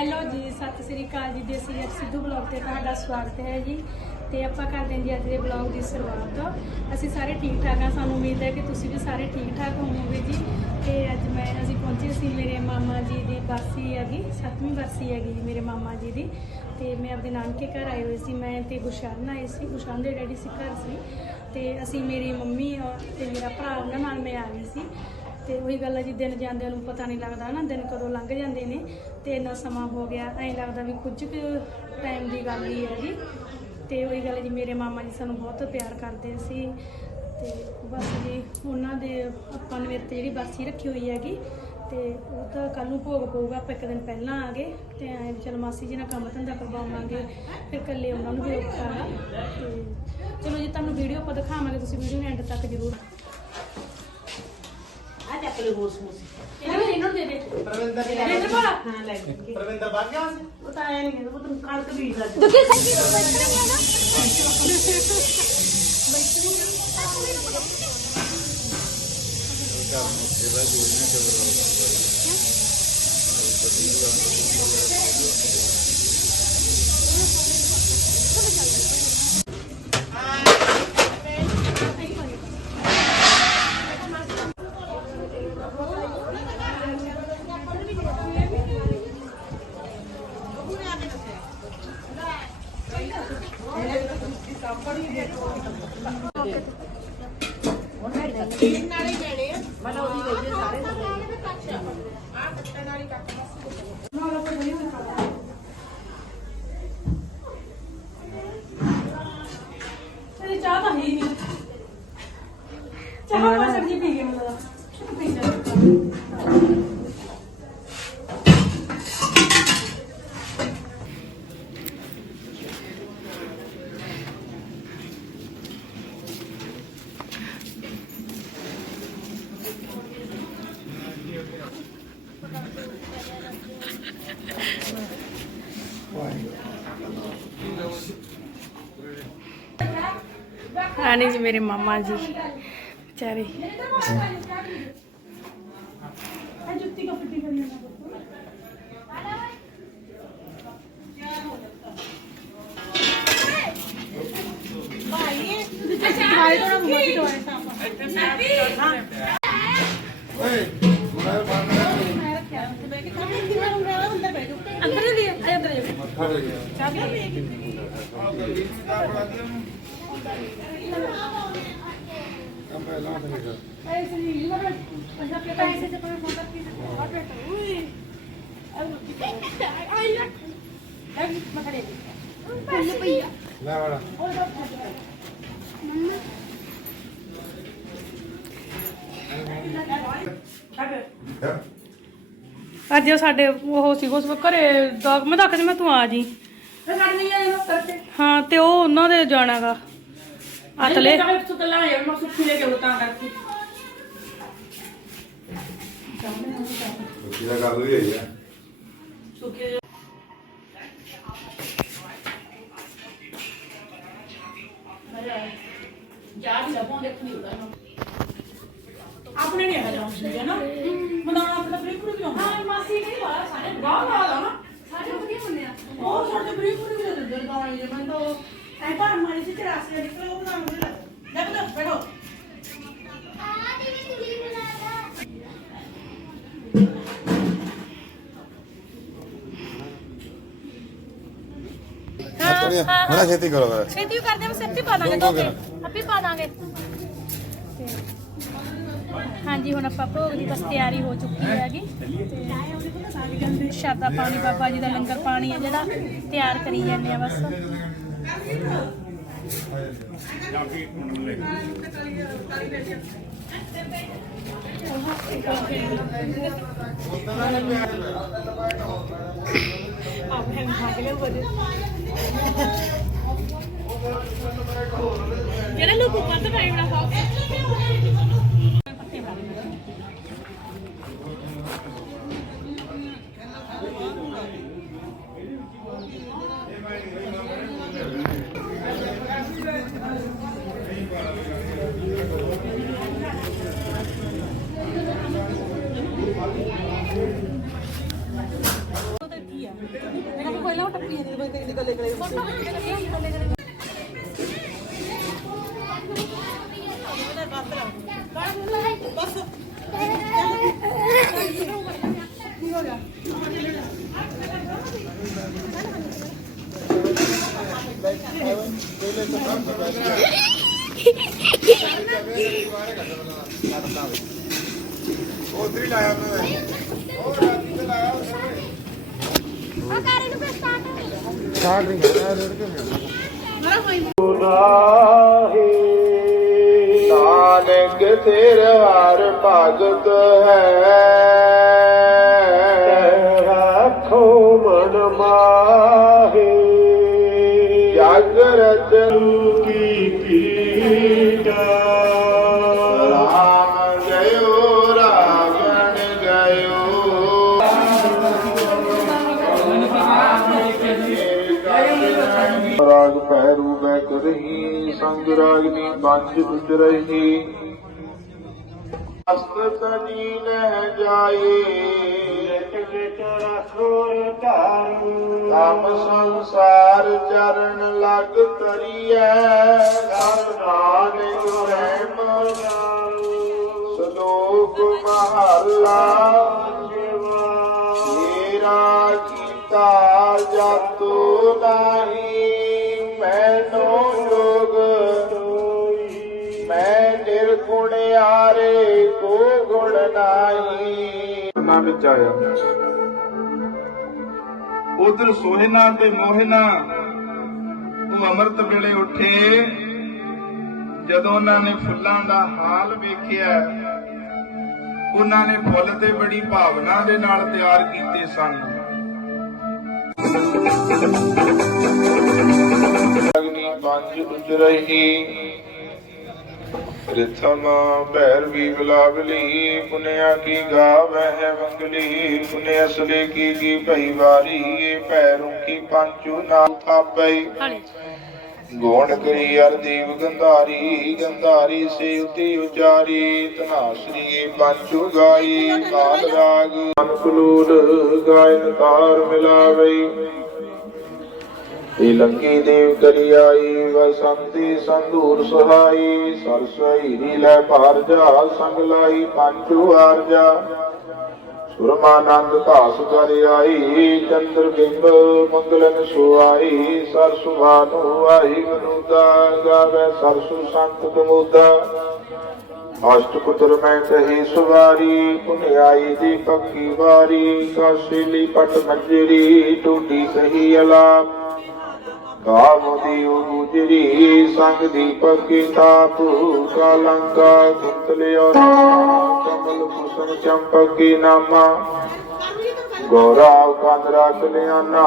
Hello ਜੀ, ਸਤਿ ਸ੍ਰੀ ਅਕਾਲ ਜੀ, ਦੇਸੀ ਜੱਟ ਸਿੱਧੂ ਬਲੌਗ ਤੇ ਤੁਹਾਡਾ ਸਵਾਗਤ ਹੈ ਜੀ। ਤੇ ਆਪਾਂ ਕਰਦੇ ਹਾਂ ਜੀ ਅੱਜ ਦੇ ਬਲੌਗ ਦੀ ਸ਼ੁਰੂਆਤ। ਅਸੀਂ ਸਾਰੇ ਠੀਕ ਠਾਕ ਆ ਸਾਨੂੰ ਉਮੀਦ ਹੈ ਕਿ ਤੁਸੀਂ ਵੀ ਸਾਰੇ ਠੀਕ ਠਾਕ ਹੋਵੋਗੇ ਜੀ। ਤੇ ਅੱਜ ਮੈਂ, ਅਸੀਂ ਪਹੁੰਚੇ ਸੀ ਮੇਰੇ ਮਾਮਾ ਜੀ ਦੀ ਬਰਸੀ ਹੈਗੀ, ਸੱਤਵੀਂ ਬਰਸੀ ਹੈਗੀ ਜੀ ਮੇਰੇ ਮਾਮਾ ਜੀ ਦੀ। ਤੇ ਮੈਂ ਆਪਣੇ ਨਾਨਕੇ ਘਰ ਆਏ ਹੋਏ ਸੀ, ਮੈਂ ਤੇ ਗੁਸ਼ਰਨ ਆਏ ਸੀ, ਗੁਸ਼ਰਨ ਦੇ ਡੈਡੀ ਸੀ ਘਰ ਸੀ। ਤੇ ਅਸੀਂ ਮੇਰੀ ਮੰਮੀ ਔਰ ਤੇ ਮੇਰਾ ਭਰਾ ਉਹਨਾਂ ਨਾਲ ਮੈਂ ਆ ਗਈ ਸੀ। ਤੇ ਉਹੀ ਗੱਲ ਹੈ ਜੀ, ਦਿਨ ਜਾਂਦਿਆਂ ਨੂੰ ਪਤਾ ਨਹੀਂ ਲੱਗਦਾ ਨਾ, ਦਿਨ ਕਦੋਂ ਲੰਘ ਜਾਂਦੇ ਨੇ ਤੇ ਇੰਨਾ ਸਮਾਂ ਹੋ ਗਿਆ, ਐਂ ਲੱਗਦਾ ਵੀ ਕੁਝ ਕੁ ਟਾਈਮ ਦੀ ਗੱਲ ਹੀ ਹੈ ਜੀ। ਤੇ ਉਹੀ ਗੱਲ ਹੈ ਜੀ, ਮੇਰੇ ਮਾਮਾ ਜੀ ਸਾਨੂੰ ਬਹੁਤ ਪਿਆਰ ਕਰਦੇ ਸੀ ਤੇ ਬਸ ਜੀ, ਉਹਨਾਂ ਦੇ ਆਪਾਂ ਨੇ ਮੇਰੇ ਤੇ ਜਿਹੜੀ ਬਰਸੀ ਰੱਖੀ ਹੋਈ ਹੈਗੀ ਤੇ ਉਹ ਤਾਂ ਕੱਲ ਨੂੰ ਭੋਗ ਪਊਗਾ, ਆਪਾਂ ਇੱਕ ਦਿਨ ਪਹਿਲਾਂ ਆ ਗਏ ਤੇ ਐਂ ਵੀ ਚਲ ਮਾਸੀ ਜੀ ਨਾਲ ਕੰਮ ਧੰਦਾ ਕਰਵਾਵਾਂਗੇ, ਫਿਰ ਇਕੱਲੇ ਉਹਨਾਂ ਨੂੰ ਵੀ ਔਖਾ ਤੇ ਚਲੋ ਜੀ, ਤੁਹਾਨੂੰ ਵੀਡੀਓ ਆਪਾਂ ਦਿਖਾਵਾਂਗੇ, ਤੁਸੀਂ ਵੀਡੀਓ ਨੂੰ ਐਂਡ ਤੱਕ ਜ਼ਰੂਰ ਆ ਚੱਕ ਲੈ ਹੋਰ ਸਮੋਸੇ। ਇਹਨਾਂ ਨੂੰ ਇਹਨਾਂ ਨੂੰ ਦੇ ਦੇ। ਪ੍ਰਵਿੰਦਰ ਦੇ ਦੇ ਭਲਾ। ਹਾਂ ਲੈ ਜਾਈਏ। ਪ੍ਰਵਿੰਦਰ ਬਾਗ ਗਿਆ ਸੀ ਉਹ ਤਾਂ ਆਇਆ ਨਹੀਂ ਕਹਿੰਦਾ ਉਹ ਤੈਨੂੰ ਕਣਕ ਬੀਜ ਲੱਗ ਮਨਾ ਉਹਦੀ ਗਈ ਹੈ ਸਾਰੇ ਤੇਰੀ ਚਾਹ ਤਾਂ ਹੈ ਹੀ ਨਹੀਂ ਚਾਹ ਪਾ ਸਬਜ਼ੀ ਪੀ ਗਈ ਮੈਨੂੰ ਰਾਣੀ ਜੀ ਮੇਰੇ ਮਾਮਾ ਜੀ। ਵਿਚਾਰੇ। ਜੁੱਤੀ ਕਾ ਫਿੱਟੀ ਕਰਨੀ ਭਾਈ ਥੋੜਾ ਮੁੱਕੀ ਟੋਏ ਸਾਹਮਣੇ ਓਏ ਮੈਂ ਬੰਦ ਰੱਖਿਆ ਤੇ ਮੈਂ ਕਿ ਕੰਮ ਕਿੰਨਾ ਰੁੰਗਾ ਅੰਦਰ ਬੈਠੋ ਅੰਦਰ ਵੀ ਅੰਦਰ ਜਾ ਮੱਥਾ ਦੇ ਗਿਆ ਚਾਹ ਵੀ ਅੱਜ ਉਹ ਸਾਡੇ ਉਹ ਸੀ ਉਸ ਘਰੇ ਦਾ- ਮੈਂ ਤਾਂ ਆਖਿਆ ਮੈਂ ਤੂੰ ਆ ਜੀ। ਹਾਂ ਤੇ? ਉਹ ਉਹਨਾਂ ਦੇ ਜਾਣਾਗਾ ಆತಲೆ ಸುಖಿದಾಗ ಅದು ਆਪਣੀ ਬੜਾ ਛੇਤੀ ਕਰੋ ਫਿਰ। ਛੇਤੀ ਕਰਦੇ ਹਾਂ ਸੱਤੀ ਪਾ ਦਾਂਗੇ ਦੋ ਕੇ। ਅੱਪੀ ਪਾ ਦਾਂਗੇ ਤੇ ਹਾਂਜੀ ਹੁਣ ਆਪਾਂ ਭੋਗ ਦੀ ਬਸ ਤਿਆਰੀ ਹੋ ਚੁੱਕੀ ਹੈਗੀ। ਤੇ ਸ਼ਰਦਾ ਪਾਣੀ ਬਾਬਾ ਜੀ ਦਾ ਲੰਗਰ ਪਾਣੀ ਹੈ ਜਿਹੜਾ ਤਿਆਰ ਕਰੀ ਜਾਂਦੇ ਆ ਬਸ। ਜਿਹੜਾ ਲੋਕ ਵੱਧ ਟਾਈਮ ਨਾਲ ਖਾਓ ਪੱਤੇ ਬਣਾ ਲਓ। ਦੇਖੋ ਪਹਿਲਾਂ ਉਹ ਟੱਪੀ ਜਾਂਦੀ ਕੋਈ ਕਈ ਗੱਲੇ ਕਰੇ ਬਸ ਕੀ ਹੋ ਗਿਆ ਉਧਰ ਹੀ ਲਾਇਆ ਉਹਨਾਂ ਉਹ ਰਾਤੀ ਤੇ ਲਾਇਆ ਉਹਨੇ ਸਟਾਰਟ ਨਹੀਂ। ਕਰਨਾ ਰੇੜ ਕੇ ਨਾਨਕ ਤੇਰਾ ਹਰ ਭਗਤ ਹੈ। ਰੱਖੋ ਮਨ ਮਾਹੀ। ਜਗ ਰਚਨ ਕੀ ਪੰਜ ਗੁਜ ਰਹੀ ਅਸਤ ਤਜੀ ਨਹਿ ਜਾਏ। ਰਖੋ ਧਾਮ ਸੰਸਾਰ ਚਰਨ ਲਗ ਤਰੀਐ ਨਾਨਕ ਰਹਿਮ ਸਲੋਕ ਮਹਲਾ। ਮੇਰਾ ਕੀਤਾ ਜਾਤੋ ਨਾਹੀ। ਨਾਹੀ ਵਿੱਚ ਆਇਆ। ਉਧਰ ਸੋਹਿਨਾ ਤੇ ਮੋਹਿਨਾ ਉਹ ਅੰਮ੍ਰਿਤ ਵੇਲੇ ਉੱਠੇ। ਜਦੋਂ ਉਹਨਾਂ ਨੇ ਫੁੱਲਾਂ ਦਾ ਹਾਲ ਵੇਖਿਆ, ਉਹਨਾਂ ਨੇ ਫੁੱਲ ਤੇ ਬੜੀ ਭਾਵਨਾ ਦੇ ਨਾਲ ਤਿਆਰ ਕੀਤੇ ਸਨ। ਅਗਨੀ ਪੰਜ ਉਜਰਹੀ। ਰਿਥਮ ਭੈਰਵੀ ਬਲਾਵਲੀ ਪੁਨਿਆ ਕੀ ਗਾਵਹਿ ਵੰਗਲੀ ਪੁਨਿ ਅਸਲੇ ਕੀ ਕੀ ਭਈ ਵਾਰੀ ਇਹ ਭੈਰੂ ਕੀ ਪੰਚੂ ਨਾ ਥਾਪੈ ਗੋਣ ਕਰੀ ਅਰਦੀਵ ਗੰਧਾਰੀ ਗੰਧਾਰੀ ਸੇਵਤੀ ਉਚਾਰੀ ਤਨਾਸਰੀ ਪੰਚੂ ਗਾਈ ਕਾਲ ਰਾਗ। ਅਨਕਲੂਰ ਗਾਇਨ ਤਾਰ ਮਿਲਾਵਈ। ਏ ਦੇਵ ਕਰੀ ਆਈ ਵਸੰਤੀ ਸੰਧੂਰ ਸਹਾਈ, ਸਰਸਈ ਰੀਲੇ ਭਾਰ ਸੰਗ ਲਾਈ ਪੰਚੂ ਆਰਜਾ ਸੁਰਮਾਨੰਦ ਘਾਸ ਕਰ ਆਈ ਚੰਦਰ ਬਿੰਬ ਮੰਗਲਨ ਸੁਆਈ, ਸਰ ਸੁਭਾਨੁ ਆਈ ਮਨੁਦਾ, ਗਾਵੇ ਸਰਸੁ ਸੰਤ ਕਮੁਦਾ ਅਸ਼ਟ ਪੁੱਤਰ ਮੈਂ ਕਹੀ ਸੁਵਾਰੀ, ਪੁਨਿਆਈ ਦੀ ਪੱਕੀ ਵਾਰੀ ਕਾਸ਼ੀਲੀ ਪਟ ਮੰਜਰੀ ਟੂਟੀ ਸਹੀ ਅਲਾਪ। ਕਾਮਦੀ ਉਜਰੀ ਸੰਗ ਦੀਪਕ ਕੀ ਤਾਪ ਕਾਲੰਕਾ ਕੁੰਤਲਿਓ ਕਮਲ ਕੁਸਮ ਚੰਪਕ ਕੀ ਨਾਮਾ। ਗੋਰਾ ਕੰਦ ਰਸ ਲਿਆਨਾ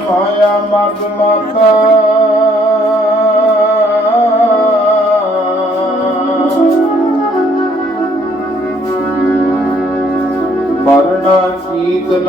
ਮਾਇਆ ਮਗ ਮਾਤਾ ਮਰਨਾ ਚੀਤ ਨ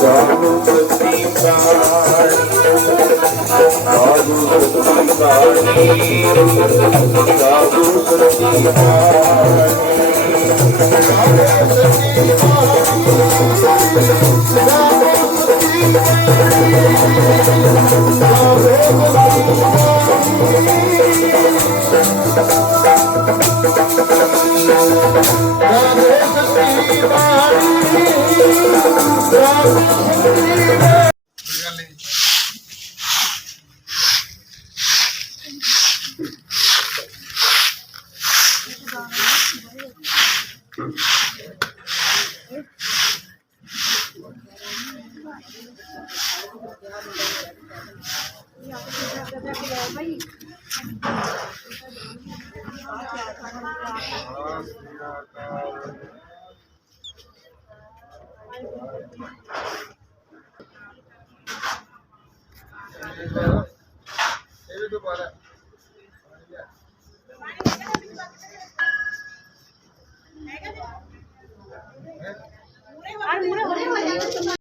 ਜਾਗੋ ਸੱਚੀ ਬਾਣੀ ਜਾਗੋ ਸੱਚੀ ਬਾਣੀ ਜਾਗੋ ਸੱਚੀ ਬਾਣੀ ਸਤਨਾਮ আর মনে হয়